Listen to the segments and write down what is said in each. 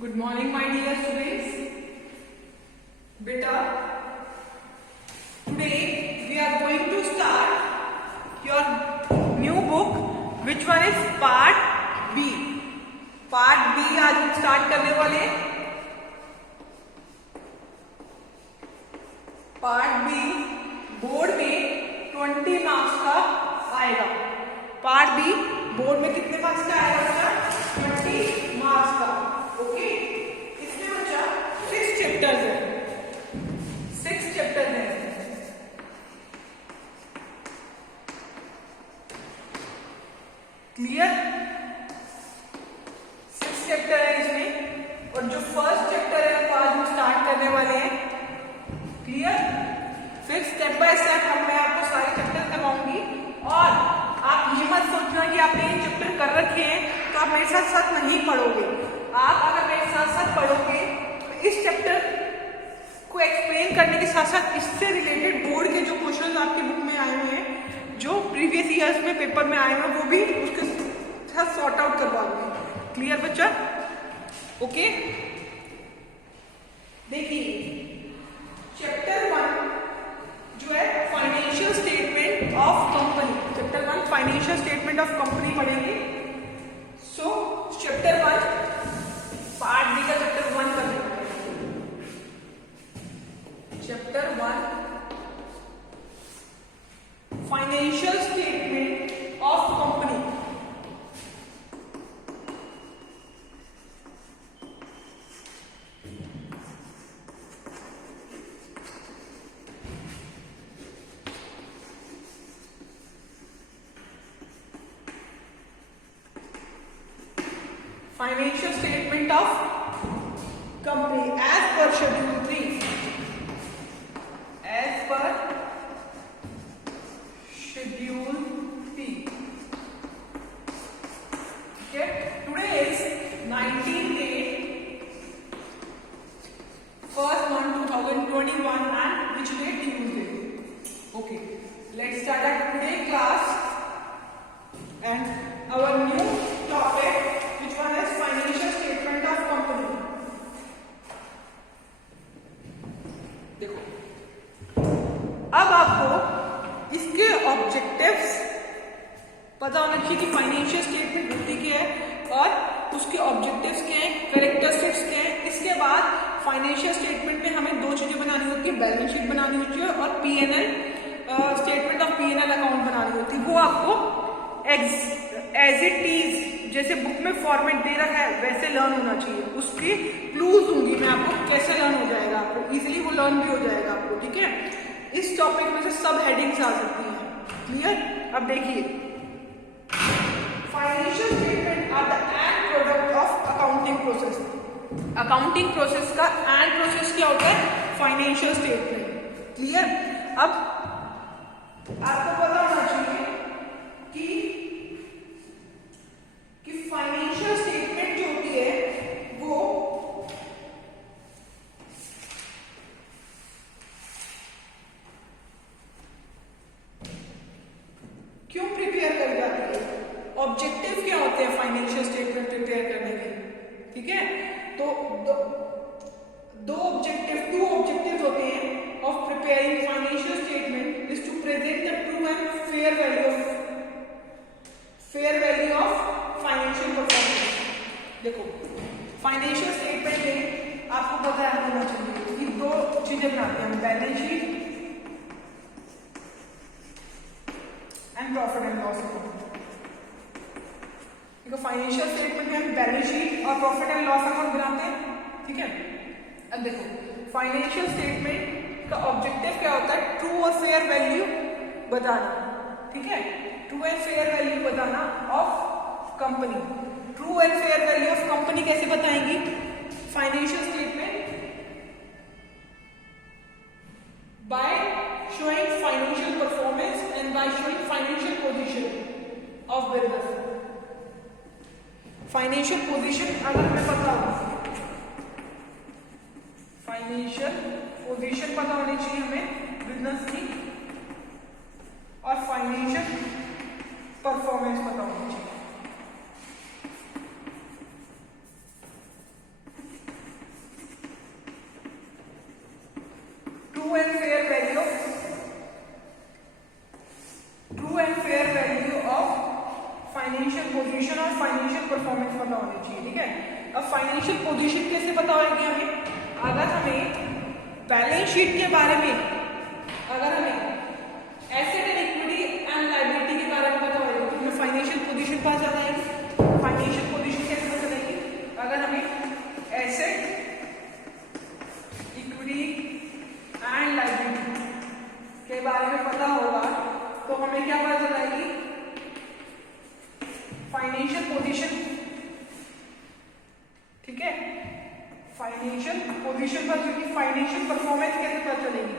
Good morning, my dear students. Beta, today we are going to start your new book, which one is Part B. Part B आज हम start करने वाले हैं. Part B board में 20 marks का आएगा. Part B board में कितने मार्क्स का आएगा बच्चा? 20 मार्क्स का. ओके, इसमें बच्चा 6 चैप्टर्स है. 6 चैप्टर्स हैं. क्लियर? 6 चैप्टर है इसमें, और जो फर्स्ट चैप्टर है वो आज हम स्टार्ट करने वाले हैं. क्लियर? फिर स्टेप बाय स्टेप मैं आपको सारे चैप्टर करवाऊंगी, और आप ये मत सोचना कि आपने ये चैप्टर कर रखे हैं तो आप मेरे साथ साथ नहीं पढ़ोगे. आप अगर मेरे साथ साथ पढ़ोगे तो इस चैप्टर को एक्सप्लेन करने के साथ साथ इससे रिलेटेड बोर्ड के जो क्वेश्चंस आपकी बुक में आए हुए हैं, जो प्रीवियस ईयर्स में पेपर में आए हुए हैं, वो भी उसके साथ सॉर्ट आउट करवाओगे. क्लियर बच्चा? ओके, देखिए चैप्टर 1 जो है financial statement of company. Chapter 1 financial statement of company पढ़ेंगे. सो चैप्टर 1 पार्ट बी का चैप्टर 1 कर लेंगे. Chapter 1 financial statement of company. Financial statement of company as per schedule 3. As per schedule 3. Okay. Today is 19th day, first month 2021, and which day? Tuesday. Okay. Let's start our today class and our new topic. Which one is financial statement of company. देखो, अब आपको इसके objectives पता होना चाहिए कि financial statement होती क्या है और उसके ऑब्जेक्टिव्स क्या हैं, कैरेक्टरिस्टिक्स क्या हैं. इसके बाद फाइनेंशियल स्टेटमेंट में हमें 2 चीजें बनानी होती है. बैलेंस शीट बनानी होती है और PNL statement of PNL account बनानी होती है. वो आपको एज इट इज जैसे बुक में फॉर्मेट दे रखा है वैसे लर्न होना चाहिए. उसकी क्लूज दूंगी मैं आपको कैसे लर्न हो जाएगा. आपको इजीली वो लर्न भी हो जाएगा आपको. ठीक है, इस टॉपिक में से सब हेडिंग्स आ सकती हैं. क्लियर? अब देखिए, financial statement are the end product of accounting process. Accounting process का एंड प्रोसेस क्या होता है? Financial statement. क्लियर? अब आपको पता होना चाहिए कि फाइनेंशियल स्टेटमेंट जो होती है वो क्यों प्रिपेयर करी जाती है, ऑब्जेक्टिव क्या होते हैं फाइनेंशियल स्टेटमेंट प्रिपेयर करने के. ठीक है, तो दो ऑब्जेक्टिव होते हैं of preparing financial statement is to present the true and fair value of financial performance. देखो, फाइनेंशियल स्टेटमेंट में आपको पता है होना चाहिए कि 2 चीजें बनाते हैं, balance sheet and profit and loss account. देखो, फाइनेंशियल स्टेटमेंट में हम बैलेंस शीट और प्रॉफिट एंड लॉस अकाउंट बनाते हैं. ठीक है, अब देखो फाइनेंशियल स्टेटमेंट का ऑब्जेक्टिव क्या होता है? ट्रू और फेयर वैल्यू बताना. ठीक है, ट्रू एंड फेयर वैल्यू बताना of company. True and fair value of company कैसे बताएंगी? Financial statement by showing financial performance and by showing financial position of business. Financial position अगर हमें पता हो, फाइनेंशियल पोजीशन पता होनी चाहिए हमें बिजनेस की. फाइनेंशियल पोजीशन कैसे पता होगी हमें? अगर हमें बैलेंस शीट के बारे में, अगर हमें asset and equity and liability के बारे में पता होगा तो हमें फाइनेंशियल पोजीशन पता चल जाएगी। फाइनेंशियल पोजीशन कैसे पता चलेगी? अगर हमें एसेट, इक्विटी एंड लायबिलिटी के बारे में पता होगा तो हमें क्या पता चल जाएगी? Financial position. ठीक है, फाइनेंशियल पोजीशन पर चलेगी। फाइनेंशियल परफॉर्मेंस कैसे पता चलेगी?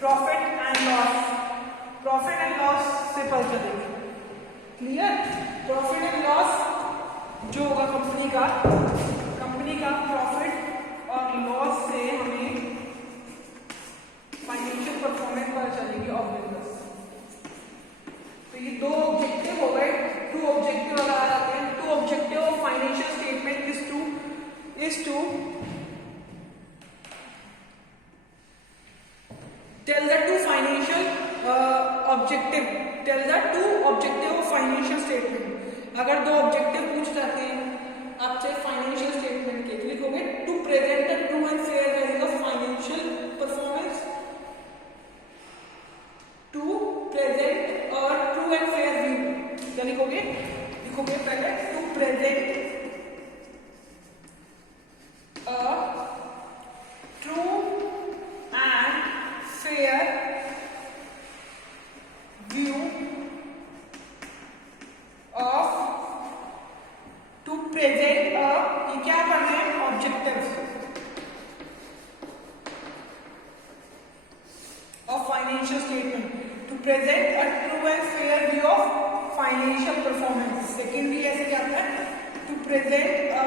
Profit and loss, profit and loss से पता चलेगी। क्लियर? प्रॉफिट एंड लॉस जो होगा कंपनी का प्रॉफिट और लॉस से हमें फाइनेंशियल परफॉर्मेंस पता चलेगी ऑफ बिजनेस। तो ये दो ऑब्जेक्टिव हो गए। टू ऑब्जेक्टिव अगर आ जाते हैं, two objective of financial statement is to tell the two financial objective of financial statement। अगर दो ऑब्जेक्टिव पूछ जाते हैं आपसे फाइनेंशियल स्टेटमेंट के, तो लिखोगे to present the true and fair value of financial performance, to present और ट्रू एंड फेयर व्यू। क्या लिखोगे? लिखोगे पहले to present true and fair view of, to present ये क्या करना है? Objectives of financial statement, to present a true and fair view of financial performance. Secondly ऐसे क्या करना है? To present a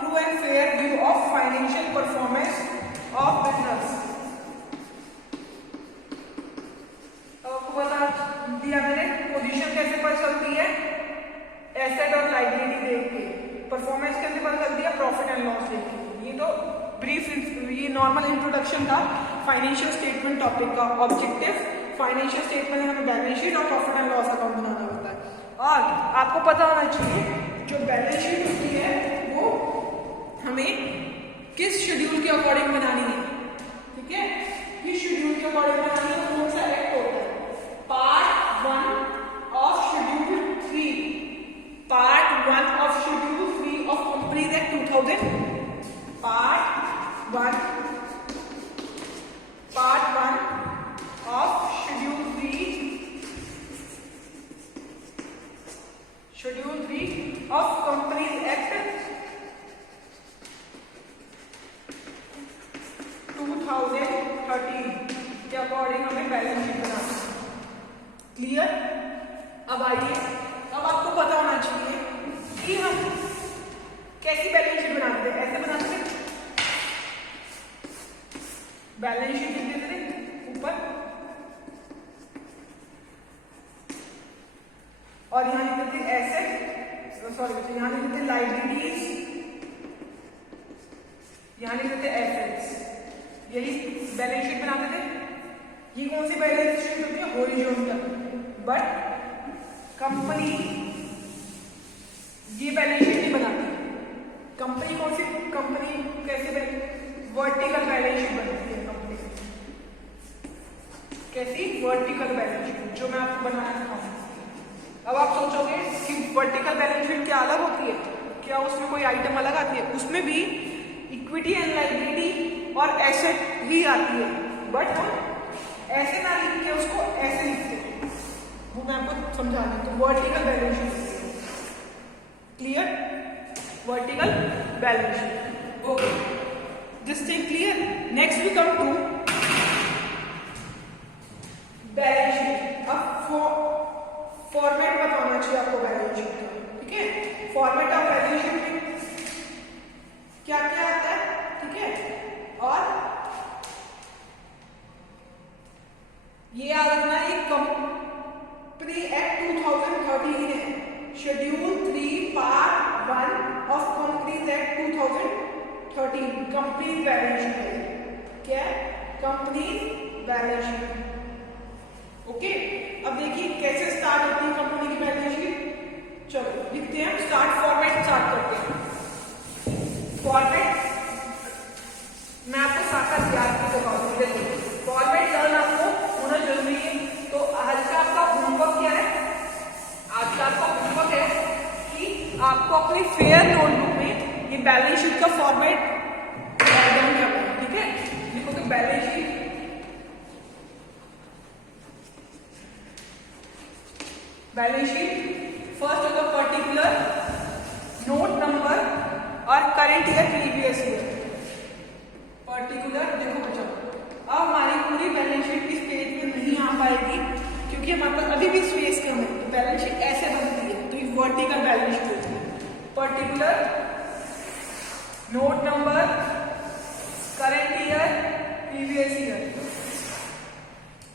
true and fair view of financial performance of business. आपको बता दिया मैंने पोजीशन कैसे पता चलती है? एसेट और लायबिलिटी देख के। परफॉर्मेंस कैसे पता चलती है? प्रॉफिट एंड लॉस देख के। ये तो ब्रीफ, ये नॉर्मल इंट्रोडक्शन था फाइनेंशियल स्टेटमेंट टॉपिक का। ऑब्जेक्टिव फाइनेंशियल स्टेटमेंट में हमें बैलेंस शीट और प्रॉफिट एंड लॉस अकाउंट बनाना होता है। और आपको पता होना चाहिए जो बैलेंस शीट होती है वो हमें किस शेड्यूल के अकॉर्डिंग बनानी है। ठीक है, किस शेड्यूल के अकॉर्डिंग बनानी है? कौन सा एक्ट होता है? Part 1 of schedule 3, part 1 of schedule 3 of companies act 2000, part 1 of schedule 3 of companies act 2013 के अकॉर्डिंग हमें बैलेंस शीट बनाना है। क्लियर? अब आइए, अब आपको पता होना चाहिए कि हम कैसी बैलेंस शीट बनाते थे। ऐसे बनाते थे, बैलेंस शीट लिखते थे ऊपर और यहां लिखते थे एसेट, सॉरी बच्चे, यहां लिखते थे लायबिलिटीज, यहां लिखते थे एसेट्स। यही बैलेंस शीट बनाते थे। ये कौन सी बैलेंस शीट होती है? हॉरिजॉन्टल। बट कंपनी ये बैलेंस शीट नहीं बनाती। कंपनी कौन सी? कंपनी कैसे? वर्टिकल बैलेंस शीट बनती है कंपनी। कैसी? वर्टिकल बैलेंस शीट, जो मैं आपको बनाना सिखाऊंगा। अब आप सोचोगे कि वर्टिकल बैलेंस शीट क्या अलग होती है? क्या उसमें कोई आइटम अलग आती है? उसमें भी इक्विटी एंड लायबिलिटी और एसेट ही आती है, बट हम ऐसे ना लिख के उसको ऐसे लिखते हैं, वो मैं आपको समझा दूं। तो vertical balance sheet. Clear? Vertical balance sheet. Okay, this thing clear? Next we come to balance sheet. अब फॉर्मेट बताना चाहिए आपको बैलेंस शीट का। ठीक है, फॉर्मेट ऑफ बैलेंस शीट में क्या क्या आता है? ठीक है, और ये आ रहा है कंपनी एक्ट 2013 है। Schedule 3 part 1 of companies act 2013 company balance sheet है। क्या? Company balance sheet. ओके, अब देखिए कैसे स्टार्ट होती है कंपनी की बैलेंस शीट। चलो लिखते हैं, स्टार्ट फॉर्मेट स्टार्ट करते हैं। फॉर्मेट मैं आपको साथ याद की बताऊंगी। देखिए फॉर्मेट लर्न आपको होना जरूरी है। तो आज का आपका होमवर्क क्या है? आज का आपका होमवर्क है कि आपको अपनी फेयर नोटबुक में ये बैलेंस शीट का फॉर्मेट डाउन करना है। ठीक है, लिखोगे बैलेंस शीट, फर्स्ट होगा पर्टिकुलर, नोट नंबर और current year, previous year. Particular देखो बच्चों, अब हमारी पूरी बैलेंस शीट इस पेज पे नहीं आ पाएगी क्योंकि हमारे पास अभी भी स्पेस कम है। बैलेंस शीट ऐसे बनती है, तो ये वर्टिकल बैलेंस शीट होती है। Particular, note number, current year, previous year.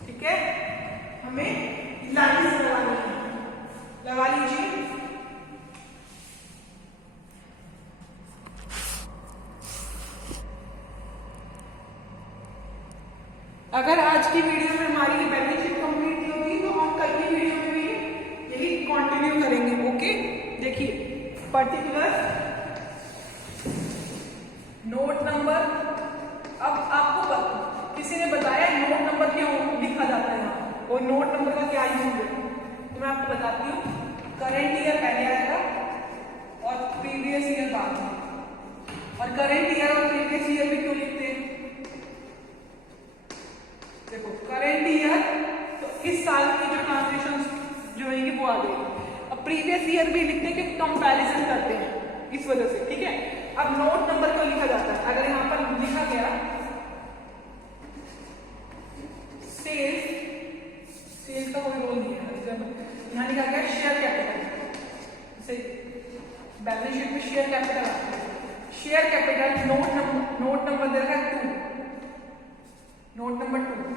ठीक है, हमें लाइन लगानी है, लगा लीजिए। अगर आज की वीडियो में हमारी बैलेंस शीट कंप्लीट नहीं होती तो हम कल की वीडियो में भी यही कंटिन्यू करेंगे। ओके, देखिए पर्टिकुलर, नोट नंबर। अब आपको किसी ने बताया नोट नंबर क्यों लिखा जाता है यहाँ, और नोट नंबर का क्या यूज है, तो मैं आपको बताती हूँ। करंट ईयर पहले आएगा और प्रीवियस ईयर बाद में। और करंट ईयर और प्रीवियस ईयर भी क्यों लिखते हैं? देखो करंट ईयर तो इस साल की जो ट्रांजेक्शन जो है वो आ गई। अब प्रीवियस ईयर भी लिखते हैं कि कंपैरिजन करते हैं इस वजह से। ठीक है, अब नोट नंबर क्यों लिखा जाता है? अगर यहाँ पर लिखा गया सेल्स का कोई रोल नहीं है, यहाँ लिखा गया शेयर कैपिटल, जैसे बैलेंस शीट में शेयर कैपिटल आता है। शेयर कैपिटल नोट नंबर दे रखा है 2, नोट नंबर 2।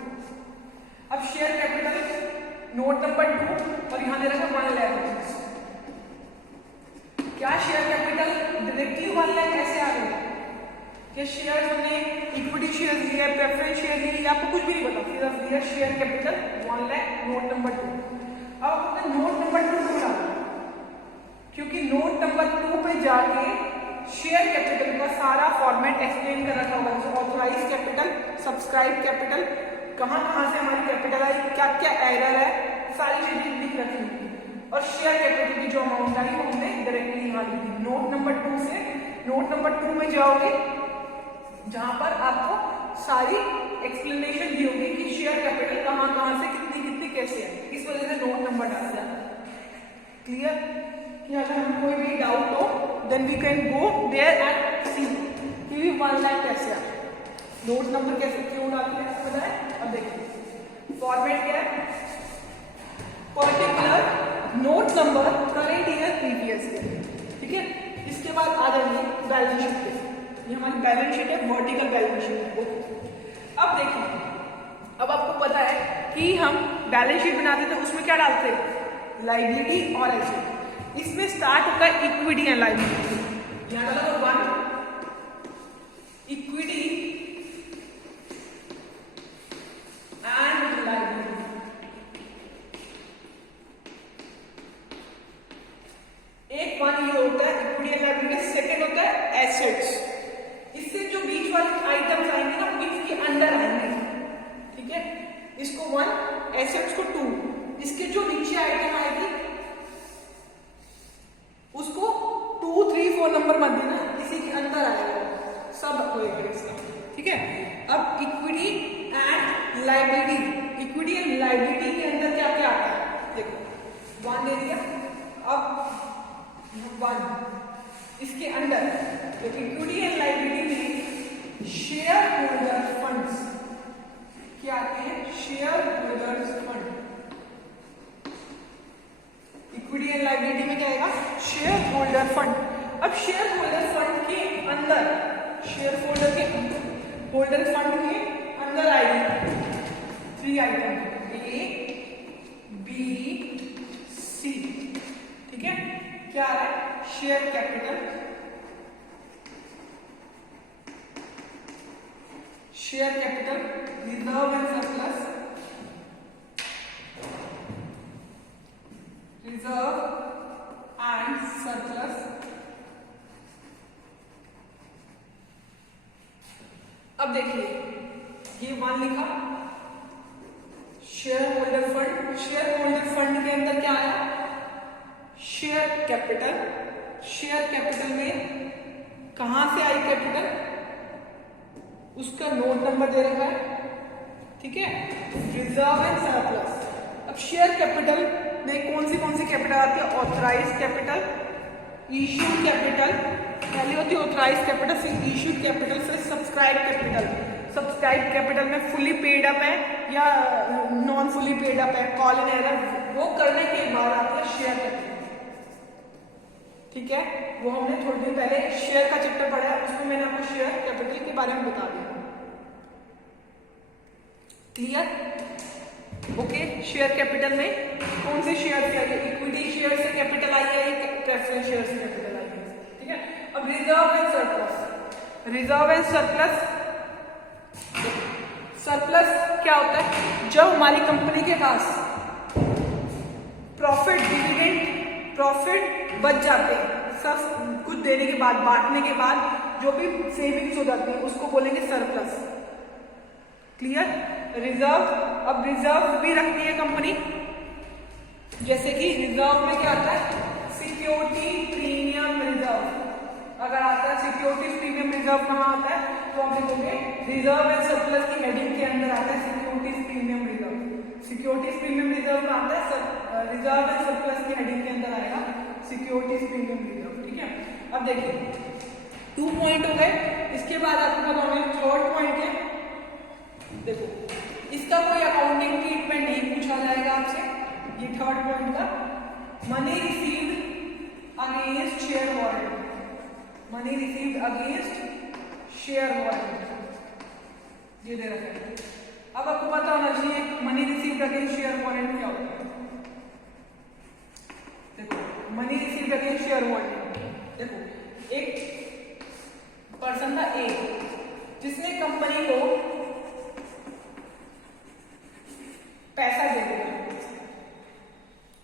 अब शेयर कैपिटल नोट नंबर 2 और यहां दे रखा 1 लाख। क्या शेयर कैपिटल डायरेक्टली 1 लाख कैसे आ गए? क्या शेयर हमने इक्विटी शेयर लिया है, प्रेफरेंस शेयर लिया, आपको कुछ भी नहीं पता, सिर्फ दिया share capital 1 lakh, note number 2। अब आपको नोट नंबर 2 क्यों डाला? क्योंकि नोट नंबर 2 पे जाके शेयर कैपिटल का सारा फॉर्मेट एक्सप्लेन कर रखा होगा, जैसे ऑथराइज कैपिटल, सब्सक्राइब कैपिटल, कहां से हमारी कैपिटल आई, क्या क्या एरर है, सारी चीजें लिख रखी होगी। और शेयर कैपिटल की जो अमाउंट आई वो हमने डायरेक्टली यहाँ लिखी थी। नोट नंबर 2 से नोट नंबर 2 में जाओगे जहां पर आपको सारी एक्सप्लेनेशन दी होगी कि शेयर कैपिटल कहां से कितनी कैसे है। इस वजह से नोट नंबर डाला जाता है। क्लियर? कि अगर हमें कोई भी डाउट हो then we can go there and see कि 1 लाख कैसे आए, नोट नंबर कैसे क्यों डालते हैं पता है। अब देखिए फॉर्मेट क्या है? Particular, note number, current year, previous year. ठीक है, इसके बाद आ जाएंगे बैलेंस शीट पे। ये हमारी बैलेंस शीट है, वर्टिकल बैलेंस शीट है। अब देखिए, अब आपको पता है कि हम बैलेंस शीट बनाते थे उसमें क्या डालते हैं? लायबिलिटी और एसेट। इसमें स्टार्ट होता है इक्विटी एंड लायबिलिटी। यहां डाला 1 इक्विटी एंड लायबिलिटी। एक 1 ये होता है इक्विटी एंड लायबिलिटी, सेकंड होता है एसेट्स। इससे जो बीच वाले आइटम्स आएंगे ना वो इसके अंदर आएंगे। ठीक है, इसको 1, एसेट्स को 2, इसके जो नीचे आइटम आएगी उसको 2, 3, 4 नंबर मत देना, इसी के अंदर आएगा, सब होएगा इसका। ठीक है, अब equity and liability, equity and liability के अंदर क्या क्या आता है? देखो 1 दे दिया, अब 1 इसके अंदर तो इक्विटी एंड लायबिलिटी में शेयर होल्डर फंड्स क्या आते हैं? Share holders fund. Equity and liability में क्या आएगा? Share holder fund. अब शेयर होल्डर फंड के अंदर, शेयर होल्डर फंड के अंदर आएगी 3 आइटम, ए, बी, सी। ठीक है, क्या आ रहा है? Share capital, share capital, reserve and surplus, reserve and surplus, अब देखिए ये 1 लिखा, share holder fund. Share holder fund के अंदर क्या आया, शेयर कैपिटल। शेयर कैपिटल में कहां से आई कैपिटल, उसका नोट नंबर दे रखा है, ठीक है। Reserve and surplus. अब शेयर कैपिटल में कौन सी कैपिटल आती है, ऑथराइज कैपिटल, इश्यूड कैपिटल। पहले होती है ऑथराइज कैपिटल, फिर इश्यूड कैपिटल, फिर सब्सक्राइब कैपिटल। सब्सक्राइब कैपिटल में फुली पेड अप है या नॉन फुली पेड अप है, कॉल इन एरर, वो करने के बाद आती है शेयर कैपिटल, ठीक है। वो हमने थोड़ी देर पहले शेयर का चैप्टर पढ़ा है, उसमें मैंने आपको शेयर कैपिटल के बारे में बता दिया। Clear, okay. शेयर कैपिटल में कौन से शेयर से आई है, इक्विटी शेयर से कैपिटल आई है, प्रेफरेंस शेयर से कैपिटल आई है, ठीक है। अब reserve and surplus. Reserve and surplus, surplus क्या होता है, जब हमारी कंपनी के पास प्रॉफिट, डिविडेंड, प्रॉफिट बच जाते हैं, सब कुछ देने के बाद, बांटने के बाद जो भी सेविंग्स हो जाती है उसको बोलेंगे सरप्लस। क्लियर। रिजर्व, अब रिजर्व भी रखती है कंपनी, जैसे कि रिजर्व में क्या आता है, सिक्योरिटी प्रीमियम रिजर्व। अगर आता है सिक्योरिटी प्रीमियम रिजर्व कहाँ आता है, तो आप देखोगे रिजर्व एंड सरप्लस की हेडिंग के अंदर आता है securities premium reserve. Securities premium reserve कहाँ आता है, रिजर्व एंड सरप्लस की हेडिंग के अंदर आएगा सिक्योरिटीज प्रीमियम रिजर्व, ठीक है। अब देखिए 2 पॉइंट हो गए, इसके बाद आपको पता होगा थर्ड पॉइंट है। देखो इसका कोई अकाउंटिंग ट्रीटमेंट नहीं पूछा जाएगा आपसे, ये थर्ड पॉइंट का, money received against share warrant. Money received against share warrant, ये दे रखा है। अब आपको पता होना चाहिए money received against share warrant क्या होता है। देखो money received against share warrant, देखो एक पर्सन था ए, जिसने कंपनी को पैसा दे दिया,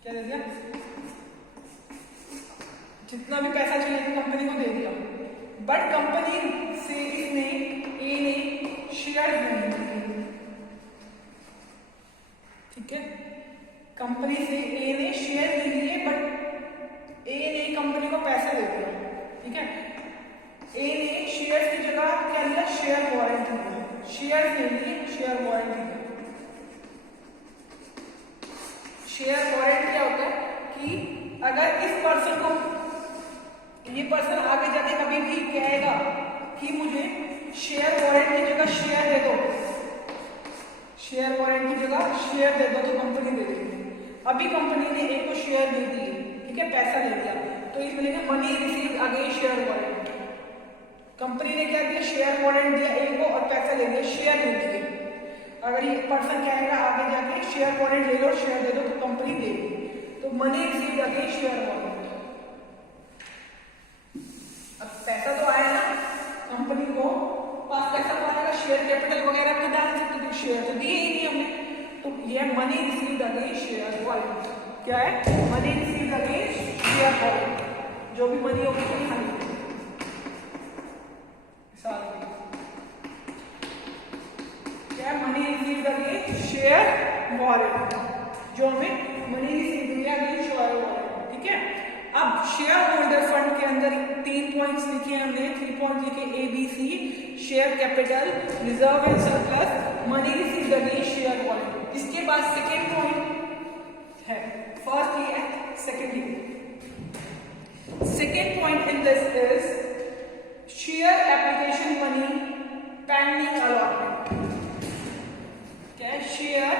क्या दे दिया, जितना भी पैसा चाहिए था कंपनी को दे दिया, बट कंपनी से इसने ए ने शेयर नहीं दिए, ठीक है। कंपनी से ए ने शेयर नहीं दिए, बट ए ने कंपनी को पैसा दे दिया, ठीक है। ए ने शेयर की जगह क्या दिया, शेयर वारंट दिया, शेयर नहीं दिए, शेयर वारंट दिया। शेयर वारंट क्या होता है कि अगर इस पर्सन को, ये पर्सन आगे जाके कभी भी कहेगा कि मुझे शेयर वारंट की जगह शेयर दे दो, शेयर वारंट की जगह शेयर दे दो, तो कंपनी दे देगी। अभी कंपनी ने एक को शेयर दे दिए, ठीक है, पैसा दे दिया, तो इसमें लिखा money received against share warrant. Company ने क्या दिया, शेयर वारंट दिया एक को और पैसा ले दिया, शेयर नहीं दिए। अगर ये पर्सन कहेगा आगे जाके शेयर वारंट ले लो, शेयर दे दो, तो कंपनी देगी, तो money received against share warrant. अब पैसा तो आया ना, कंपनी को पास पैसा तो आएगा, शेयर कैपिटल वगैरह में डाल सकते, तो शेयर तो दिए ही नहीं हमने, तो ये money received against share warrant. क्या है, money received against share warrant, जो भी मनी होगी तो खाली क्या, money received against share warrant, जो हमें मनी रिसीव्ड हुई अगेंस्ट शेयर वारंट, ठीक है। अब शेयर होल्डर फंड के अंदर 3 पॉइंट्स लिखे हमने, 3 पॉइंट लिखे A B C, share capital, reserve and surplus, money received against share warrant. इसके बाद सेकेंड पॉइंट है, फर्स्ट ये है, सेकेंड ये। Second point in this is share application money pending allotment. क्या है, share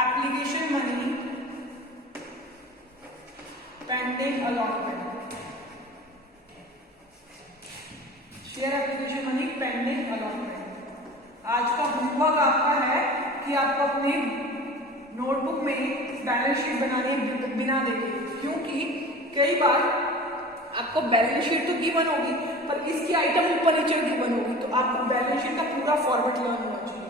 application money pending allotment. Share application money pending allotment. आज का होमवर्क आपका है कि आपको अपने नोटबुक में बैलेंस शीट बनानी है बिना देखे, क्योंकि कई बार आपको बैलेंस शीट तो गिवन होगी पर इसकी आइटम ऊपर नीचे गिवन होगी, तो आपको बैलेंस शीट का पूरा फॉर्मेट लर्न होना चाहिए।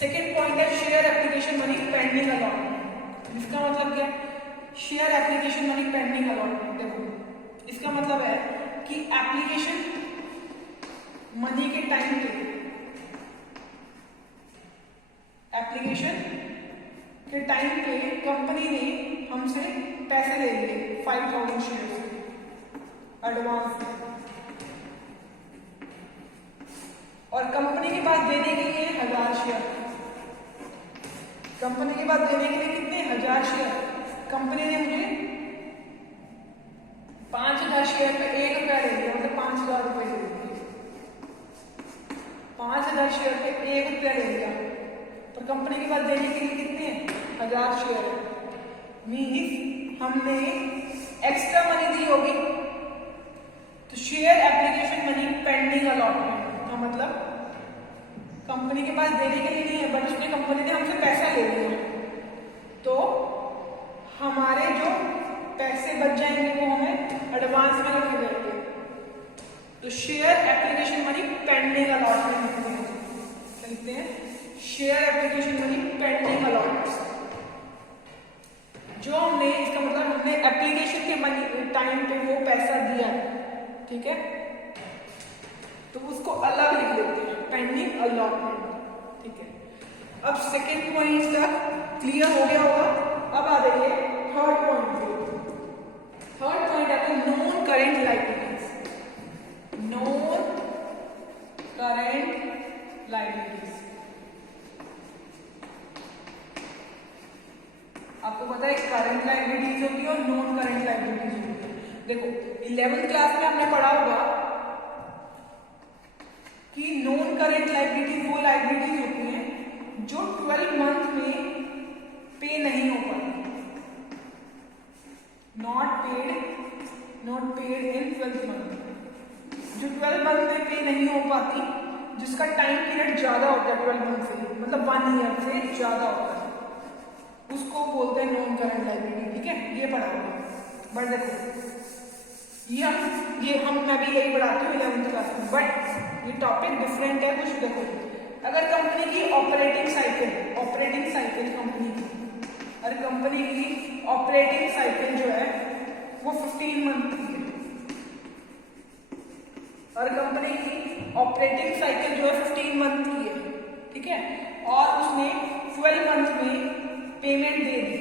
सेकेंड पॉइंट है share application money pending allotment. इसका मतलब क्या है, share application money pending allotment. देखो इसका मतलब है कि एप्लीकेशन मनी के टाइम पे, एप्लीकेशन के टाइम पे कंपनी ने हमसे पैसे ले लिए 5000 शेयर एडवांस, और कंपनी के पास देने के लिए 1000 शेयर, कंपनी के पास देने के लिए कितने 1000 शेयर, कंपनी ने मुझे 5000 शेयर पे 1 रुपया ले लिया, मतलब 5000 रुपए ले लिए, 5000 शेयर पे 1 रुपया ले लिया, तो कंपनी के पास देने के लिए कितने 1000 शेयर, मीन्स हमने एक्स्ट्रा मनी दी होगी, तो share application money pending allotment का मतलब कंपनी के पास देने के लिए नहीं है, बट उसने कंपनी ने हमसे पैसा ले लिया, तो हमारे जो पैसे बच जाएंगे वो हमें एडवांस में रखे जाएंगे, तो share application money pending allotment लिखते हैं, share application money pending allotment, जो हमने, इसका मतलब हमने एप्लीकेशन के मनी टाइम पे वो पैसा दिया है, ठीक है, तो उसको अलग लिख लेते हैं पेंडिंग अलॉटमेंट, ठीक है। अब सेकेंड पॉइंट तक क्लियर हो गया होगा, अब आ जाइए थर्ड पॉइंट पे। थर्ड पॉइंट आता है non current liabilities, non current liabilities. आपको पता है करंट लायबिलिटीज होती है और नॉन करंट लायबिलिटीज होती है। देखो 11th क्लास में हमने पढ़ा होगा कि नॉन करंट लायबिलिटीज वो लायबिलिटीज होती हैं जो 12 मंथ में पे नहीं हो पाती, not paid in 12th month, जो 12 मंथ में पे नहीं हो पाती, जिसका टाइम पीरियड ज्यादा होता है 12 मंथ से, मतलब 1 ईयर से ज्यादा होता है, उसको बोलते हैं नॉन करंट लायबिलिटी, ठीक है, ये पढ़ा होगा। बट देखो ये हम मैं भी यही पढ़ाती हूँ 11th क्लास में, बट ये टॉपिक डिफरेंट है कुछ। देखो अगर कंपनी की ऑपरेटिंग साइकिल कंपनी की, और कंपनी की ऑपरेटिंग साइकिल जो है वो 15 मंथ की है, और कंपनी की ऑपरेटिंग साइकिल जो है 15 मंथ की है, ठीक है, और उसने 12 मंथ में पेमेंट दे दी,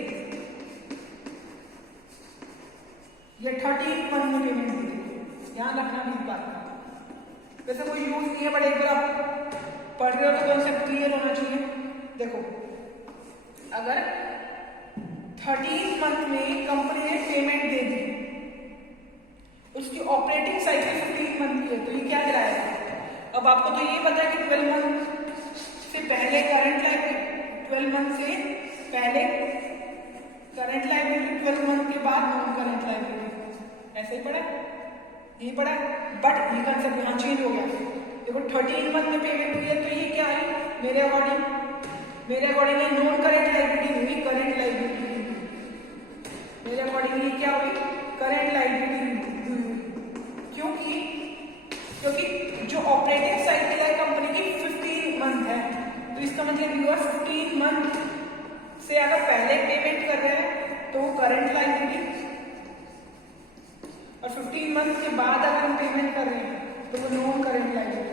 या 13 मंथ में पेमेंट दे दी, ध्यान रखना इस बात का। वैसे कोई यूज नहीं है, बट एक बार आप पढ़ रहे हो तो कॉन्सेप्ट क्लियर होना चाहिए। देखो अगर 13 मंथ में कंपनी ने पेमेंट दे दी, उसकी ऑपरेटिंग साइकिल 15 मंथ की है, तो ये क्या कराएगा। अब आपको तो ये पता है कि 12 मंथ से पहले करंट लायबिलिटी, 12 मंथ से पहले करंट लायबिलिटी, 12 मंथ के बाद नॉन करंट लायबिलिटी, ऐसे ही पढ़ा, ये पढ़ा, बट ये कंसेप्ट यहाँ चेंज हो गया। देखो 13 मंथ में पेमेंट हुई है, तो ये क्या है मेरे अकॉर्डिंग ये नॉन करंट लायबिलिटी हुई, करंट लायबिलिटी मेरे अकॉर्डिंग ये क्या हुई, करंट लायबिलिटी हुई, क्योंकि जो ऑपरेटिंग साइकिल है कंपनी की 15 मंथ है, तो इसका मतलब ये 15 मंथ से अगर पहले पेमेंट कर रहे हैं तो वो करंट लायबिलिटी, और 15 मंथ के बाद अगर हम पेमेंट कर रहे हैं तो वो नॉन करंट लायबिलिटी।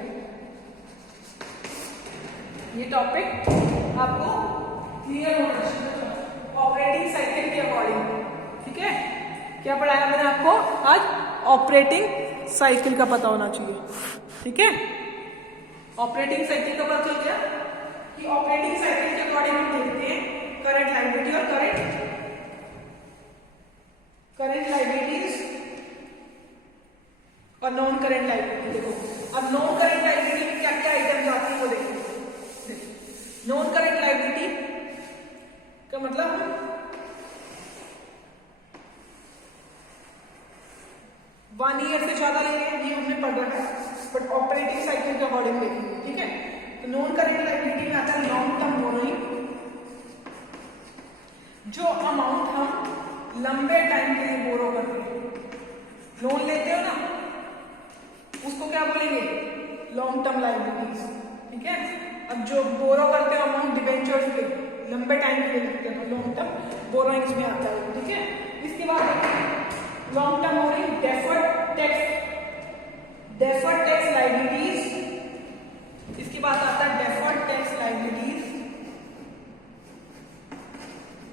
ये टॉपिक आपको क्लियर होना चाहिए ऑपरेटिंग साइकिल के अकॉर्डिंग, ठीक है। क्या पढ़ाया मैंने आपको आज, ऑपरेटिंग साइकिल का पता होना चाहिए, ठीक है। ऑपरेटिंग साइकिल का पता चल गया कि ऑपरेटिंग साइकिल के अकॉर्डिंग हम देखते हैं करंट लायबिलिटी और करंट लायबिलिटीज और नॉन करंट लायबिलिटी। देखो अब नॉन करंट लायबिलिटी में क्या क्या आइटम्स आती है वो देखो। नॉन करंट लायबिलिटी का मतलब 1 ईयर से ज्यादा लेंगे, ये हमने पढ़ रखा है, बट ऑपरेटिंग साइकिल के अकॉर्डिंग देखेंगे, ठीक है। तो नॉन करंट लायबिलिटी में आता है लॉन्ग टर्म बोरोइंग, जो अमाउंट हम लंबे टाइम के लिए बोरो करते हैं, लोन लेते हो ना, उसको क्या बोलेंगे, लॉन्ग टर्म लायबिलिटीज, ठीक है। अब जो बोरो करते हो अमाउंट डिबेंचर्स के लंबे टाइम के लिए लेते हैं, लॉन्ग टर्म बोरोइंग्स में आता है, ठीक है। इसके बाद long term borrowing, deferred tax liabilities इसके बाद आता है deferred tax liabilities.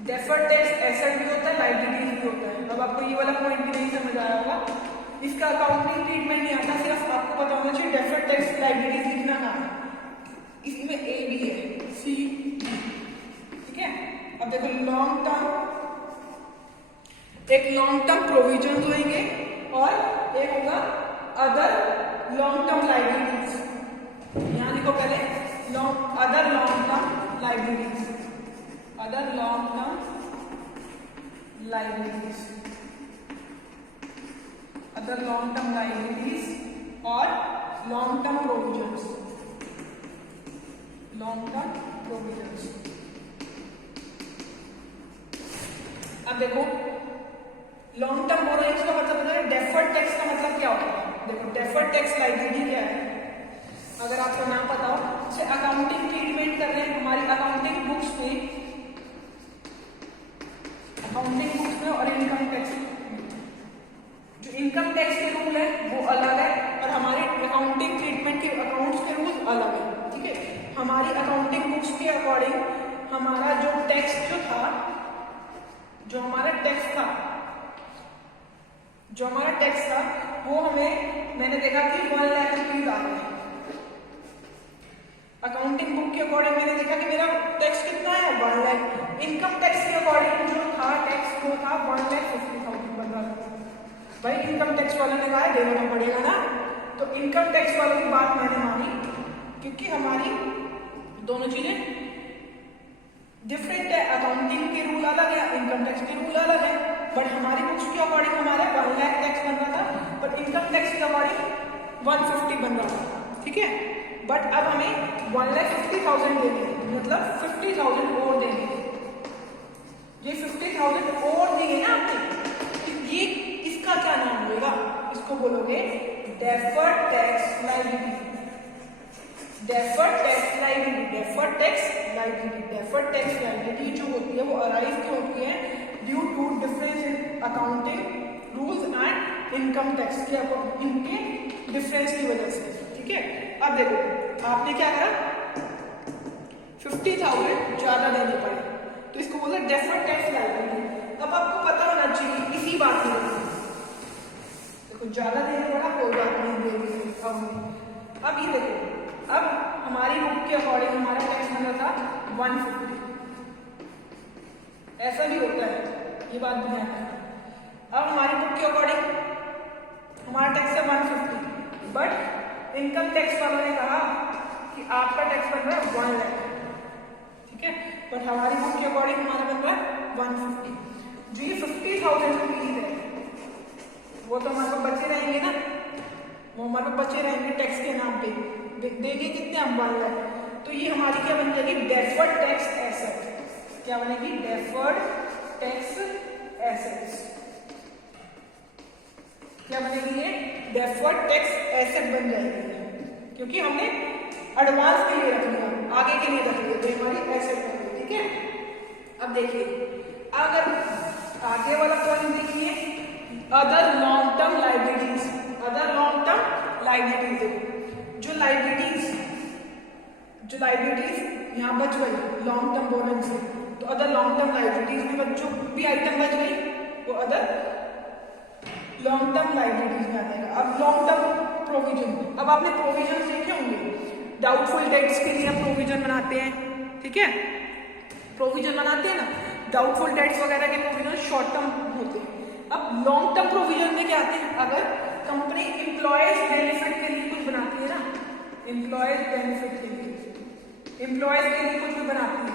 Deferred tax asset भी होता है, लायबिलिटीज भी होता है। अब आपको ये वाला पॉइंट भी नहीं समझ आया होगा, इसका अकाउंटिंग ट्रीटमेंट नहीं आता, सिर्फ आपको पता होना चाहिए डेफर्ड टैक्स लायबिलिटीज लिखना कहाँ है। इसमें ए बी है, सी, ठीक है। अब देखो लॉन्ग टर्म, एक लॉन्ग टर्म प्रोविजन होंगे और एक होगा अदर लॉन्ग टर्म लायबिलिटीज। यहां लिखो पहले other long term liabilities, other long term liabilities, other long term liabilities और long term provisions, long term provisions. अब देखो लॉन्ग टर्म बोरोइंग्स का मतलब होता है, डेफर्ड टैक्स का मतलब क्या होता है। देखो डेफर्ड टैक्स लायबिलिटी क्या है, अगर आपको ना पता हो, जैसे अकाउंटिंग ट्रीटमेंट कर रहे हैं हमारी अकाउंटिंग बुक्स में, अकाउंटिंग बुक्स में और इनकम टैक्स, जो इनकम टैक्स के रूल है वो अलग है और हमारे अकाउंटिंग ट्रीटमेंट के अकाउंट्स के रूल अलग है, ठीक है। हमारी अकाउंटिंग बुक्स के अकॉर्डिंग हमारा जो टैक्स जो था, जो हमारा टैक्स था, जो हमारा टैक्स था वो हमें, मैंने देखा कि 1 लाख रुपीज आ रहे हैं। अकाउंटिंग बुक के अकॉर्डिंग मैंने देखा कि मेरा टैक्स कितना है, 1 लाख। इनकम टैक्स के अकॉर्डिंग जो था टैक्स वो था 1,50,000 बन रहा था। भाई इनकम टैक्स वालों ने कहा देना तो पड़ेगा ना, तो इनकम टैक्स वालों की बात मैंने मानी, क्योंकि हमारी दोनों चीजें डिफरेंट है। अकाउंटिंग के रूल अलग है, इनकम टैक्स के रूल अलग है, बट हमारी बुक्स के अकॉर्डिंग हमारे 1 लाख टैक्स बन रहा था, बट इनकम टैक्स के अकॉर्डिंग 150 बन रहा था, ठीक है। बट अब हमें 1,50,000 देंगे, मतलब 50,000 और देंगे। ये 50,000 और देंगे ना आपने, ये इसका क्या नाम होगा, इसको बोलोगे deferred tax liability. Deferred tax liability, deferred tax liability, deferred tax liability जो होती है वो अराइज क्यों होती है, due to difference in accounting rules and income tax के, इनके डिफरेंस की वजह से, ठीक है। अब देखो आपने क्या करा, 50,000 ज्यादा देने पड़े, तो इसको बोला डेफर्ड टैक्स लायबिलिटी। अब आपको पता होना चाहिए इसी बात में, देखो ज्यादा देने पड़ा कोई बात नहीं देगी। अब ये देखो, अब हमारी बुक के अकॉर्डिंग हमारा टैक्स बन रहा था 150, ऐसा भी होता है, ये बात भी ध्यान रखना। अब हमारी बुक के अकॉर्डिंग हमारा टैक्स है 150, बट इनकम टैक्स वालों ने कहा कि आपका टैक्स बन रहा है 1 लाख, ठीक है, बट हमारी बुक के अकॉर्डिंग हमारा बन रहा है 150। जो ये 50,000 रुपीज है वो तो हमारे पास बचे रहेंगे ना, वो हमारे पास बचे रहेंगे टैक्स के नाम पे, देंगे कितने हम 1 लाख। तो ये हमारी क्या बन जाएगी, डेफर्ड टैक्स एसेट। क्या बनेगी, डेफर्ड टैक्स एसेट्स। क्या बनेगी ये, डेफर्ड टैक्स एसेट बन जाएगी, क्योंकि हमने एडवांस के लिए रख लिया, आगे के लिए रख लिया, तो हमारी एसेट बन गई, ठीक है। अब देखिए अगर आगे वाला पॉइंट देखिए, other long term liabilities, other long term liabilities, जो लायबिलिटीज यहाँ बच गई लॉन्ग टर्म बोरोइंग से, तो अदर लॉन्ग टर्म लायबिलिटीज में जो भी आइटम बच गई वो अदर लॉन्ग टर्म लायबिलिटीज में आ जाएगा। अब लॉन्ग टर्म प्रोविजन, अब आपने प्रोविजन देखे होंगे, डाउटफुल डेट्स के लिए हम प्रोविजन बनाते हैं, ठीक है, प्रोविजन बनाते हैं ना, डाउटफुल डेट्स वगैरह के प्रोविजन शॉर्ट टर्म होते हैं। अब लॉन्ग टर्म प्रोविजन में क्या आते हैं, अगर कंपनी एम्प्लॉयज बेनिफिट के लिए कुछ बनाती है ना, एम्प्लॉयज बेनिफिट के लिए, एम्प्लॉयज के लिए कुछ भी बनाती है,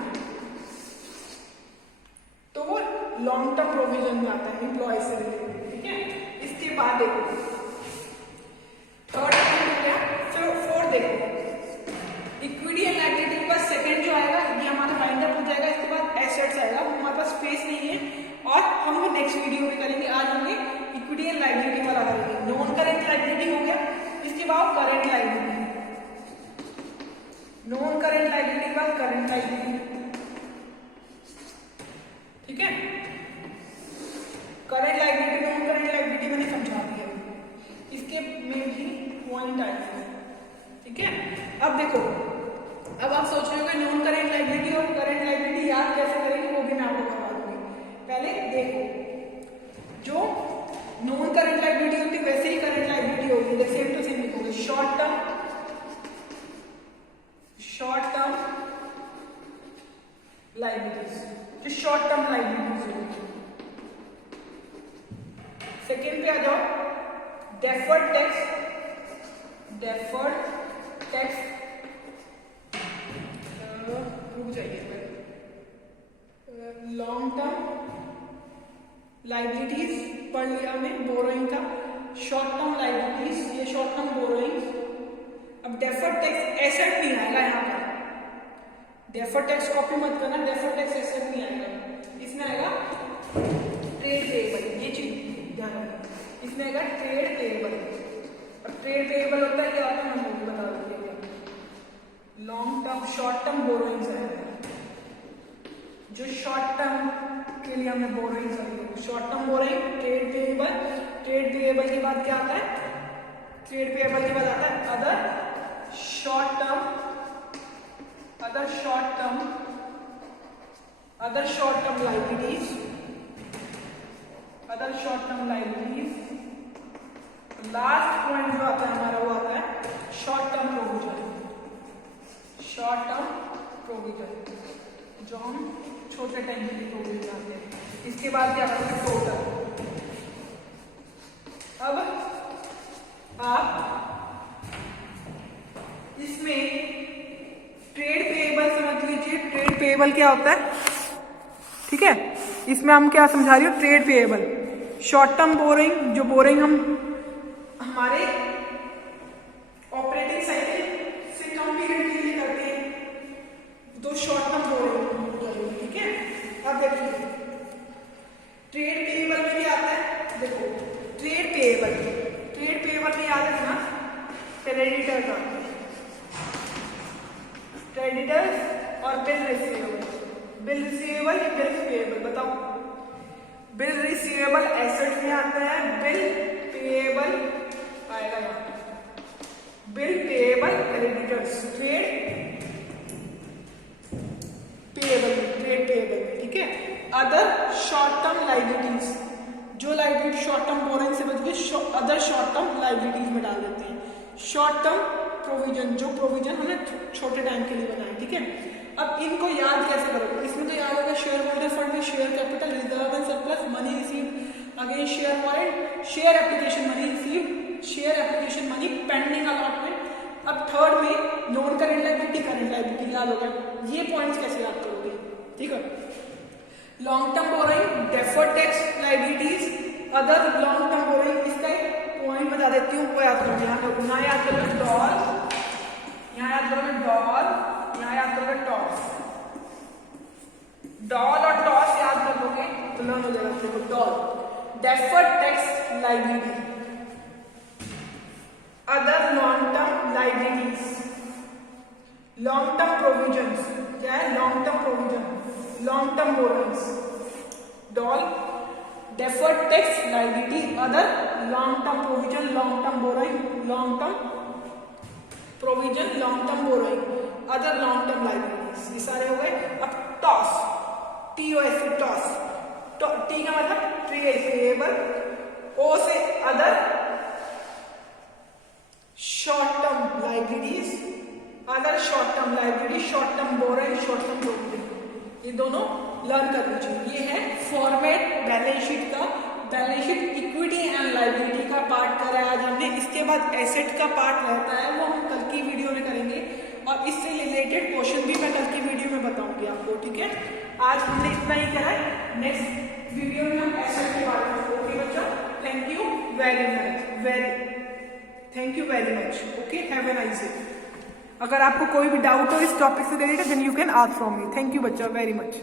तो वो लॉन्ग टर्म प्रोविजन में आता है, एम्प्लॉयज से रिलेटेड, ठीक है। इसके बाद देखो थर्ड हो गया, चलो फोर्थ देखो, इक्विटी एंड लायबिलिटी का सेकंड जो आएगा ये हमारा वाइंड अप हो जाएगा। इसके बाद एसेट्स आएगा, हमारे पास स्पेस नहीं है और हम वो नेक्स्ट वीडियो में करेंगे। आज हमने इक्विटी एंड लायबिलिटी वाला करेंगे। नॉन करेंट लायबिलिटी हो गया, इसके बाद current liability, non current liability के बाद करेंट लायबिलिटी, ठीक है। Current liability non current liability मैंने समझा दिया, इसके में भी पॉइंट आएंगे, ठीक है। अब देखो, अब आप सोच रहे हो नॉन करेंट लायबिलिटी और करंट लायबिलिटी याद कैसे करेंगे, वो भी मैं आपको करवा दूंगी। पहले देखो, जो नॉन करंट लायबिलिटी होती है वैसे ही करंट लायबिलिटी होगी, सेम टू सेम लिखोगे। शॉर्ट टर्म लायबिलिटीज, जो शॉर्ट टर्म लायबिलिटीज होगी। सेकेंड पे आ जाओ, डेफर्ड टैक्स रुक जाइए, लॉन्ग टर्म लायबिलिटीज पढ़ लिया हमने, बोरोइंग का। शॉर्ट टर्म लायबिलिटीज, ये शॉर्ट टर्म बोरोइंग। अब डेफर्ड टैक्स एसेट नहीं आएगा यहाँ पर, डेफर्ड टैक्स कॉपी मत करना, डेफर्ड टैक्स एसेट नहीं आएगा, इसमें आएगा ट्रेड पेएबल, ये चीज ध्यान रखना, इसमें आएगा ट्रेड पेएबल। अब ट्रेड पेएबल होता है क्या, आपको मैं बता दूंगा। Long term, short term borrowings आएगा, जो शॉर्ट टर्म के लिए हमें बोरोइंग्स आएगी। Short term borrowing, trade payable. Trade payable के बाद क्या आता है, ट्रेड पेएबल के बाद आता है other short term liabilities, last point जो आता है हमारा वो आता है शॉर्ट टर्म प्रोविजन, जो हम छोटे टाइम के लिए प्रोविजन आते हैं। इसके बाद क्या आता है टोटल। अब आप इसमें ट्रेड पेएबल समझ लीजिए, ट्रेड पेएबल क्या होता है, ठीक है। इसमें हम क्या समझा रही हूँ, trade payable, short term borrowing, जो बोरिंग हम हमारे ऑपरेटिंग साइकिल से कम पीरियड के लिए करते हैं, तो शॉर्ट टर्म बोरिंग, ठीक है। अब देखिए ट्रेड पेएबल में क्या आता है, देखो ट्रेड पेएबल में याद रखना क्रेडिटर का, क्रेडिटर्स और बिल रिसीवेबल या बिल पेएबल, बताओ। बिल रिसीवेबल एसेट में आता है, बिल पेएबल आएगा यहाँ, bill payable creditors, trade payable, ठीक है। अदर शॉर्ट टर्म लायबिलिटीज, जो लायबिलिटी शॉर्ट टर्म बोरिंग से बच गई, अदर शॉर्ट टर्म लायबिलिटीज में डाल देते हैं। शॉर्ट टर्म प्रोविजन, जो प्रोविजन हमने छोटे टाइम के लिए बनाए, ठीक है। अब इनको याद कैसे करोगे, इसमें तो याद होगा शेयर होल्डर फंड में share capital, reserve and surplus, money received against share warrant, share application money received, share application money pending allotment. अब थर्ड में non current liability, current liability याद हो गया। ये पॉइंट्स कैसे याद करोगे, ठीक है। Long term borrowing, deferred tax liabilities, other long term borrowing. इसका एक पॉइंट बता देती हूँ, वो याद करो, यहाँ याद करोगे डॉल, यहाँ याद करोगे डॉल, यहाँ याद करोगे टॉस। डॉल और टॉस याद कर लोगे तो लर्न हो जाएगा। देखो doll deferred tax liability, other long term liabilities, long term provisions, क्या है long term provision, long term borrowings. Doll deferred tax liability, other long term provision, long term borrowing, long term provision, long term borrowing, other long term liabilities, ये सारे हो गए। अब toss, TOS से toss, T का मतलब trade payable, ओ से other short term liabilities, other short term liability, short term borrowing, short term provision, ये दोनों लर्न कर लीजिए। ये है फॉर्मेट बैलेंस शीट का। Balance sheet equity and liability का पार्ट करा है आज हमने। इसके बाद एसेट का पार्ट रहता है, वो हम कल की वीडियो में करेंगे, और इससे रिलेटेड क्वेश्चन भी मैं कल की वीडियो में बताऊंगी आपको, ठीक है। आज हमने इतना ही करा है, नेक्स्ट वीडियो में हम एसेट के बारे में। ओके बच्चा, thank you very much, okay, have a nice day. अगर आपको कोई भी डाउट हो इस टॉपिक से related, then you can ask from me. Thank you बच्चा, वेरी मच।